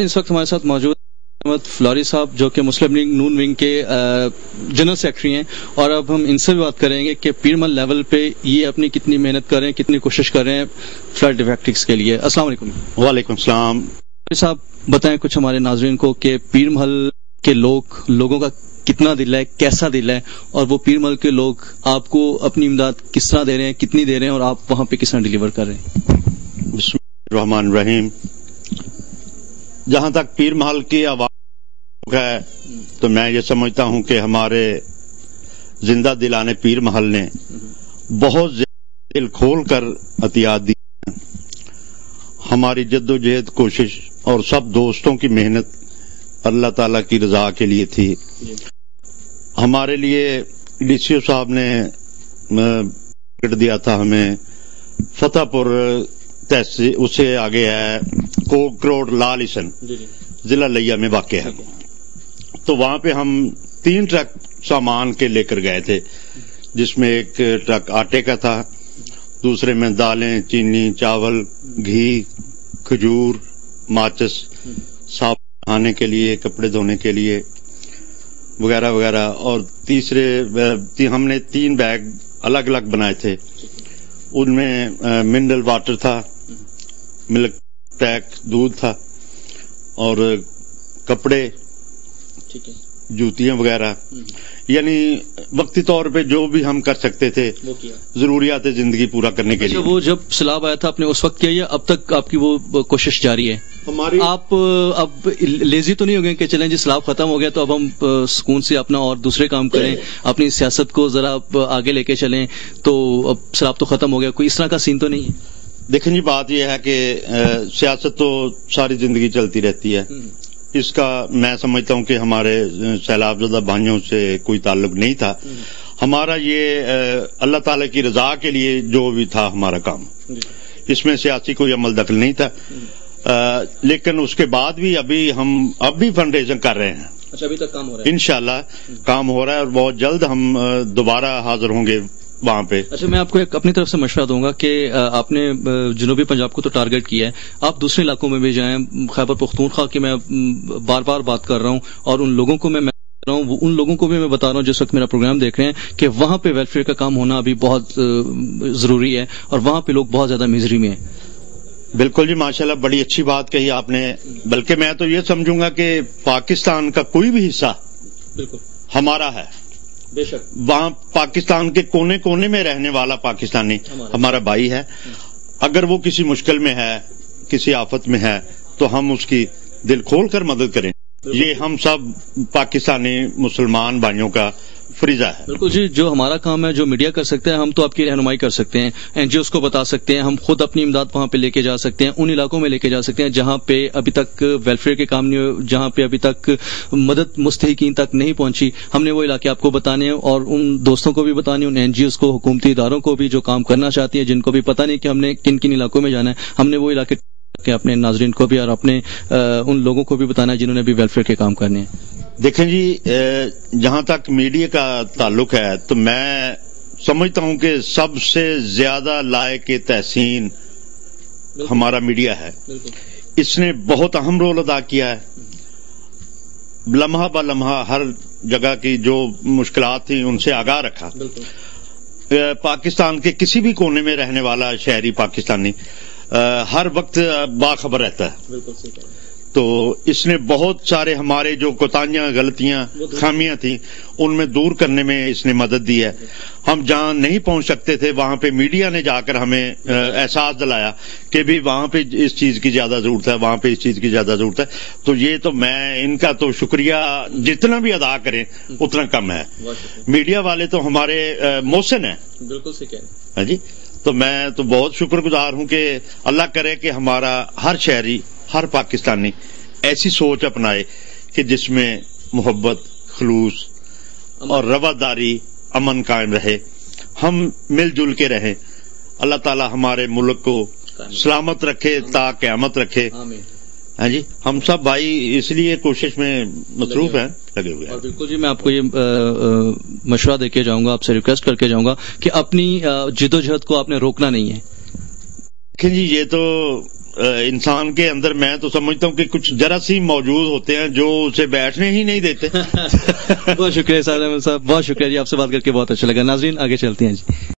اس وقت ہمارے ساتھ موجود احمد فلوری صاحب جو کہ مسلم لیگ نون ونگ کے جنرل سیکرٹری ہیں، اور اب ہم ان سے بھی بات کریں گے کہ پیرمل لیول پہ یہ اپنی کتنی محنت کر رہے ہیں، کتنی کوشش کر رہے ہیں فلڈ ڈیفیکٹکس کے لیے۔ السلام علیکم۔ وعلیکم السلام۔ فلوری صاحب بتائیں کچھ ہمارے ناظرین کو کہ پیرمل کے لوگوں کا کتنا دل ہے، کیسا دل ہے، اور وہ پیرمل کے لوگ آپ کو اپنی امداد کس طرح دے رہے ہیں، کتنی دے رہے ہیں، اور آپ وہاں پہ کس طرح ڈیلیور کر رہے ہیں۔ بسم اللہ الرحمن الرحیم۔ جہاں تک پیر محل کی آواز ہے تو میں یہ سمجھتا ہوں کہ ہمارے زندہ دلانے پیر محل نے بہت زیادہ دل کھول کر عطیات دی۔ ہماری جد و جہد کوشش اور سب دوستوں کی محنت اللہ تعالی کی رضا کے لیے تھی۔ ہمارے لیے ڈی سی او صاحب نے ٹکٹ دیا تھا ہمیں فتح پور تحصیل، اس سے آگے ہے کوک روڈ لال حسن، ضلع لیا میں واقع ہے۔ تو وہاں پہ ہم 3 ٹرک سامان کے لے کر گئے تھے، جس میں ایک ٹرک آٹے کا تھا، دوسرے میں دالیں، چینی، چاول، گھی، کھجور، ماچس، صاف نہانے کے لیے، کپڑے دھونے کے لیے وغیرہ وغیرہ، اور تیسرے ہم نے 3 بیگ الگ الگ بنائے تھے۔ ان میں منرل واٹر تھا، ملک پیک دودھ تھا، اور کپڑے، جوتیاں وغیرہ، یعنی وقتی طور پہ جو بھی ہم کر سکتے تھے ضروریات زندگی پورا کرنے کے لیے۔ وہ جب سیلاب آیا تھا آپ نے اس وقت کیا، یا اب تک آپ کی وہ کوشش جاری ہے؟ ہماری آپ اب لیزی تو نہیں ہو گئے کہ چلیں جی سیلاب ختم ہو گیا تو اب ہم سکون سے اپنا اور دوسرے کام کریں، اپنی سیاست کو ذرا آگے لے کے چلیں، تو اب سیلاب تو ختم ہو گیا، کوئی اس طرح کا سین تو نہیں ہے؟ دیکھیں جی، بات یہ ہے کہ سیاست تو ساری زندگی چلتی رہتی ہے، اس کا میں سمجھتا ہوں کہ ہمارے سیلاب زدہ بھائیوں سے کوئی تعلق نہیں تھا۔ ہمارا یہ اللہ تعالی کی رضا کے لیے جو بھی تھا ہمارا کام، اس میں سیاسی کوئی عمل دخل نہیں تھا۔ لیکن اس کے بعد بھی اب بھی فنڈ ریزنگ کر رہے ہیں۔ اچھا، ابھی تک کام ہو رہا ہے؟ انشاءاللہ کام ہو رہا ہے، اور بہت جلد ہم دوبارہ حاضر ہوں گے وہاں پہ۔ اچھا، میں آپ کو ایک اپنی طرف سے مشورہ دوں گا کہ آپ نے جنوبی پنجاب کو تو ٹارگٹ کیا ہے، آپ دوسرے علاقوں میں بھی جائیں۔ خیبر پختونخوا کی میں بار بار بات کر رہا ہوں، اور ان لوگوں کو ان لوگوں کو بھی میں بتا رہا ہوں جس وقت میرا پروگرام دیکھ رہے ہیں کہ وہاں پہ ویلفیئر کا کام ہونا ابھی بہت ضروری ہے، اور وہاں پہ لوگ بہت زیادہ میزری میں ہیں۔ بالکل جی، ماشاءاللہ بڑی اچھی بات کہی آپ نے۔ بلکہ میں تو یہ سمجھوں گا کہ پاکستان کا کوئی بھی حصہ بالکل ہمارا ہے، بے شک، وہاں پاکستان کے کونے کونے میں رہنے والا پاکستانی ہمارا بھائی ہے۔ اگر وہ کسی مشکل میں ہے، کسی آفت میں ہے، تو ہم اس کی دل کھول کر مدد کریں۔ یہ ہم سب پاکستانی مسلمان بھائیوں کا فریضہ ہے۔ بالکل جی، جو ہمارا کام ہے، جو میڈیا کر سکتے ہیں، ہم تو آپ کی رہنمائی کر سکتے ہیں، این جی اوز کو بتا سکتے ہیں، ہم خود اپنی امداد وہاں پہ لے کے جا سکتے ہیں، ان علاقوں میں لے کے جا سکتے ہیں جہاں پہ ابھی تک ویلفیئر کے کام نہیں ہوئے، جہاں پہ ابھی تک مدد مستحقین تک نہیں پہنچی۔ ہم نے وہ علاقے آپ کو بتانے ہیں، اور ان دوستوں کو بھی بتانے، ان این جی اوز کو، حکومتی اداروں کو بھی جو کام کرنا چاہتی ہیں، جن کو بھی پتہ نہیں کہ ہم نے کن کن علاقوں میں جانا ہے، ہم نے وہ علاقے کہ اپنے ناظرین کو بھی اور اپنے ان لوگوں کو بھی بتانا ہے جنہوں نے بھی ویلفیئر کے کام کرنے ہیں۔ دیکھیں جی، جہاں تک میڈیا کا تعلق ہے تو میں سمجھتا ہوں کہ سب سے زیادہ لائق تحسین ہمارا میڈیا ہے۔ اس نے بہت اہم رول ادا کیا ہے، لمحہ بہ لمحہ ہر جگہ کی جو مشکلات تھیں ان سے آگاہ رکھا۔ پاکستان کے کسی بھی کونے میں رہنے والا شہری پاکستانی ہر وقت باخبر رہتا ہے۔ تو اس نے بہت سارے ہمارے جو کوتاہیاں، غلطیاں، خامیاں تھیں، ان میں دور کرنے میں اس نے مدد دی ہے۔ ہم جہاں نہیں پہنچ سکتے تھے وہاں پہ میڈیا نے جا کر ہمیں احساس دلایا کہ بھی وہاں پہ اس چیز کی زیادہ ضرورت ہے، وہاں پہ اس چیز کی زیادہ ضرورت ہے۔ تو یہ تو میں ان کا تو شکریہ جتنا بھی ادا کریں اتنا کم ہے۔ میڈیا والے تو ہمارے محسن ہیں۔ بالکل صحیح کہہ رہے ہیں۔ ہاں جی، تو میں تو بہت شکر گزار ہوں کہ اللہ کرے کہ ہمارا ہر شہری، ہر پاکستانی ایسی سوچ اپنائے کہ جس میں محبت، خلوص اور رواداری، امن قائم رہے، ہم مل جل کے رہیں۔ اللہ تعالی ہمارے ملک کو سلامت رکھے تا قیامت رکھے۔ ہاں جی، ہم سب بھائی اس لیے کوشش میں مصروف ہیں، لگے ہوئے ہیں۔ اور بالکل جی، میں آپ کو یہ مشورہ دے کے جاؤں گا، آپ سے ریکویسٹ کر کے جاؤں گا کہ اپنی جدوجہد کو آپ نے روکنا نہیں ہے۔ دیکھیں جی، یہ تو انسان کے اندر میں تو سمجھتا ہوں کہ کچھ جراثیم موجود ہوتے ہیں جو اسے بیٹھنے ہی نہیں دیتے. بہت شکریہ سعد احمد صاحب، بہت شکریہ جی، آپ سے بات کر کے بہت اچھا لگا. ناظرین آگے چلتے ہیں جی.